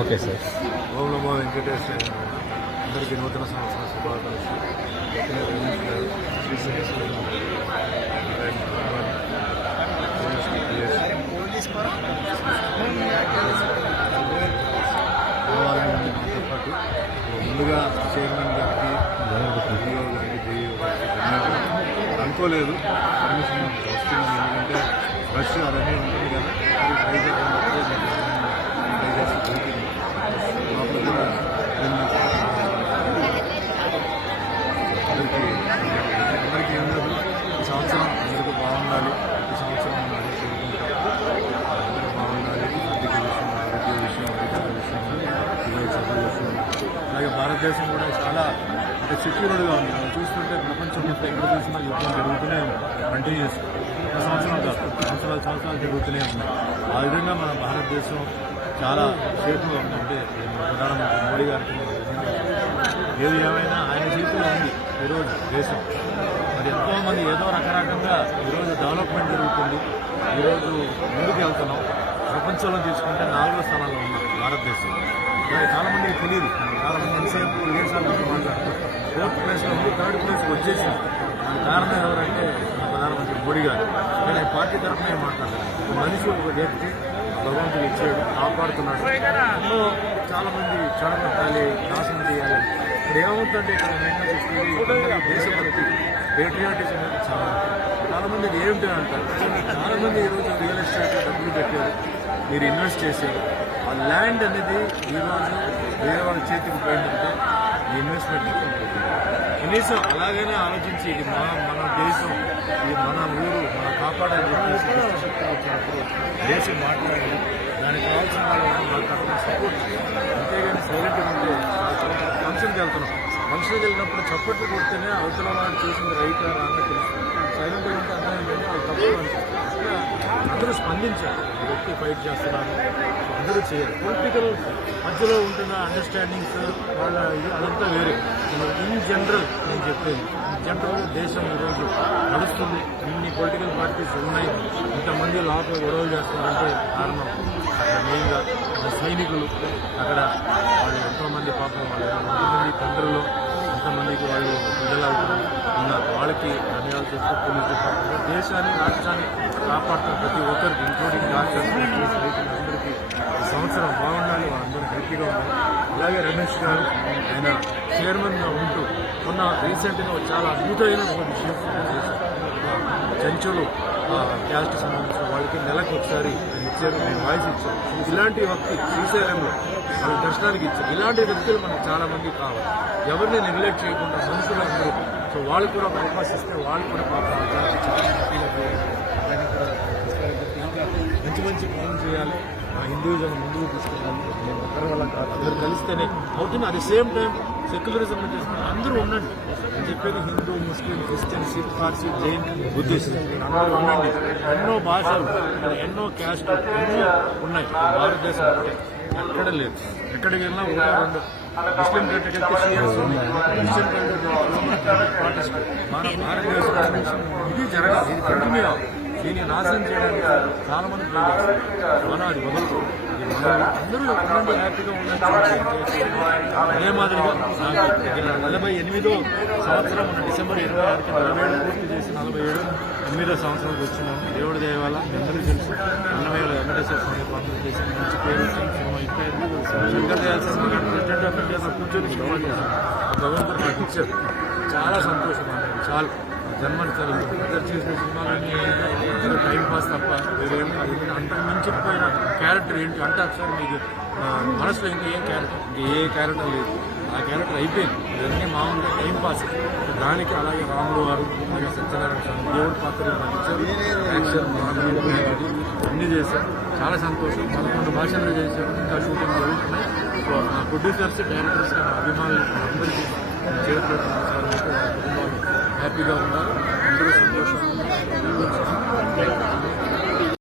Okay sir. ఓం నమో వెంకటేశ్వర. అందరికీ నూతన సంవత్సర శుభాకాంక్షలు. నాతో పాటు ముందుగా చైర్మన్ గారికి డిఓ గారికి ధన్యవాదాలు. అనుకోలేదు పర్మిషన్ వస్తున్నాను, ఎందుకంటే రష్ అవన్నీ ఉంటుంది కదా, అది ట్రై అందరికీ ఏం లేదు. ఈ సంవత్సరం అందరికీ బాగుండాలి. ఈ సంవత్సరం అదే కోరుకుంటాం. అందరూ బాగుండాలి. ఆర్థిక విషయం, ఆరోగ్య విషయం, అధికార విషయం, పిల్లల చదువు విషయం. అలాగే భారతదేశం కూడా చాలా సెక్యూర్డ్గా ఉంది. మనం చూస్తుంటే ప్రపంచం మొత్తం ఎక్కడ చూసినా యుద్ధం జరుగుతూనే ఉంది. కంటిన్యూస్ సంవత్సరాలు కాదు, సంవత్సరాలు జరుగుతూనే ఉన్నాయి. ఆ విధంగా మన భారతదేశం చాలా సేఫ్గా ఉందంటే ప్రధానమంత్రి మోడీ గారికి ఏది ఏమైనా ఆయన చేతిలో ఉంది ఈరోజు దేశం. మరి ఎంతోమంది ఏదో రకరకంగా ఈరోజు డెవలప్మెంట్ జరుగుతుంది. ఈరోజు ముందుకు వెళ్తున్నాం. ప్రపంచంలో తీసుకుంటే 4వ స్థానంలో ఉంది భారతదేశం. చాలామందికి తెలియదు. చాలామంది ఎంతసేపు దేశాల గురించి మాట్లాడుతారు. 4th ప్లేస్లో ఉంది, 3rd ప్లేస్కి వచ్చేసింది. దానికి కారణం ఎవరంటే ప్రధానమంత్రి మోడీ గారు. నేను పార్టీ తరఫున మాట్లాడతాను. మనిషి ఒక వ్యక్తి భగవంతుడు ఇచ్చాడు, కాపాడుతున్నాడు. ఎన్నో చాలామంది చెడగొట్టాలి, నాశనం చేయాలి. ఇప్పుడు ఏమవుతుందంటే ఇక్కడ మెయిన్గా చూసుకుంటే దేశభక్తి, పేట్రియాటిజం అనేది చాలామందికి ఏమిటి అంటారు. చాలామంది ఈరోజు రియల్ ఎస్టేట్లో డబ్బులు పెట్టారు, మీరు ఇన్వెస్ట్ చేశారు. ఆ ల్యాండ్ అనేది ఈరోజు వేరే వాళ్ళ చేతికి పోయిందంటే ఈ ఇన్వెస్ట్మెంట్ కనీసం అలాగైనా ఆలోచించి ఇది మన దేశం, ఇది మన ఊరు, మనం కాపాడాలని చెప్పేసి దుష్టశక్తులు వచ్చినప్పుడు దేశం మాట్లాడాలి. దానికి కావాల్సిన వాళ్ళు మాట్లాడుతున్న సపోర్ట్. అంతేగాని సైలెంట్గా ఉంటే ఫంక్షన్కి వెళ్తున్నాం. ఫంక్షన్కి వెళ్ళినప్పుడు చప్పట్లు కొడితేనే అవతల వాళ్ళు చేసింది రైట్ రాంగ్ తెలుస్తుంది. సైలెంట్గా ఉంటే అర్థం ఏంటంటే వాళ్ళు తప్పు అనిపిస్తుంది. అందరూ స్పందించాలి. వ్యక్తి ఫైట్ చేస్తున్నారు, అందరూ చేయాలి. పొలిటికల్ మధ్యలో ఉంటున్న అండర్స్టాండింగ్స్ వాళ్ళ ఇది అదంతా వేరే. ఇన్ జనరల్ నేను చెప్పేది, ఇన్ జనరల్గా దేశం ఈరోజు నడుస్తుంది. ఇన్ని పొలిటికల్ పార్టీస్ ఉన్నాయి, ఇంతమంది లోపల గొడవలు చేస్తున్నారంటే కారణం అక్కడ మెయిన్గా సైనికులు. అక్కడ వాళ్ళు ఎంతోమంది పాపం వాళ్ళు ఎంతమంది తండ్రులు, ఎంతమందికి వాళ్ళు ప్రజలు ఉన్నారు. వాళ్ళకి ధన్యవాదాలు చేస్తూ పోలీస్ డిపార్ట్మెంట్ దేశాన్ని, రాష్ట్రాన్ని కాపాడుతున్న ప్రతి ఒక్కరికి, ఇంక్లూడింగ్ రైతులందరికీ ఈ సంవత్సరం బాగుండాలి, వాళ్ళందరూ హ్యాపీగా ఉండాలి. అలాగే రమేష్ గారు ఆయన చైర్మన్గా ఉంటూ మొన్న రీసెంట్గా చాలా అద్భుతమైన విషయం చేశారు. చెంచులు క్యాస్ట్ సంబంధించిన వాళ్ళకి నెలకు ఒకసారి ఇచ్చారు, నేను వాయిస్ ఇచ్చాను. ఇలాంటి వ్యక్తి శ్రీశైలంలో వాళ్ళ దర్శనానికి ఇచ్చారు. ఇలాంటి వ్యక్తులు మనకు చాలామంది కావాలి. ఎవరిని నెగ్లెక్ట్ చేయకుండా మనుషులు అందరూ. సో వాళ్ళు కూడా ఒక అవకాశం ఇస్తే వాళ్ళు కూడా పాపం దానికి చాలా హ్యాపీగా దానికి కూడా ఇంకా మంచి మంచి పనులు చేయాలి. హిందూయిజం ముందుకు తీసుకెళ్ళాలి. నేను ఒకరి వల్ల కాదు, అందరూ కలిస్తేనే అవుతుంది. At the same time secularism చేసుకుని అందరూ ఉండండి. నేను చెప్పేది Hindu, Muslim, Christian, Sikh, Parsi, Jain, Buddhist అందరూ ఉండండి. ఎన్నో భాషలు, ఎన్నో క్యాస్టులు ఎన్నో ఉన్నాయి భారతదేశం. ఎక్కడ లేదు. ఎక్కడికి వెళ్ళినా ఒకటో రెండు. ముస్లిం కంట్రీకి వెళ్తే షియాస్ ఉన్నాయి, క్రిస్టియన్ కంట్రీ పాటిస్తారు. మన భారతదేశం ఇది జరగాలి, ఇది కంటిన్యూ అవ్వాలి. దీన్ని నాశనం చేయడానికి చాలా మంది ట్రై చేస్తారు. మనం అది వదలదు. అందరూ ఉండండి, హ్యాపీగా ఉండండి. అదే మాదిరిగా 48వ సంవత్సరం మన డిసెంబర్ 26కి 47 పూర్తి చేసి 48వ సంవత్సరానికి వచ్చినాము. దేవుడి దయ వల్ల మీ అందరికీ తెలుసు, అన్నమయ్య వెంకటేశ్వర స్వామి పాత్ర చేసి మంచి పేరు సినిమా ఇప్పటికీ Shankar Dayal cinema president of India కూర్చొని సినిమా చేశాను. భగవంతుడు నాకు ఇచ్చారు. చాలా సంతోషం అన్నది. చాలా జన్మనిస్తారు. ఇద్దరు చేసిన సినిమాలన్నీ టైం పాస్ తప్ప వేరేమీ అంతకు మించిపోయిన క్యారెక్టర్ ఏంటి అంటే ఒకసారి మీకు మనసులో ఇంకా ఏం క్యారెక్టర్, ఇంకా ఏ క్యారెక్టర్ లేదు. ఆ క్యారెక్టర్ అయిపోయింది. ఇవన్నీ మామూలుగా టైం పాస్. దానికి అలాగే రాములు వారు, అలాగే సత్యనారాయణ స్వామి దేవుడి పాత్రలు నటించారు. యాక్షన్ అన్నీ చేశారు. చాలా సంతోషం. 11 భాషల్లో చేశారు. ఇంకా షూటింగ్ జరుగుతున్నాయి. సో నా ప్రొడ్యూసర్స్, డైరెక్టర్స్, అభిమానులు అందరికీ చేరుకుంటున్నారు. కుటుంబాలు హ్యాపీగా ఉన్నారు. అందరూ సంతోషంగా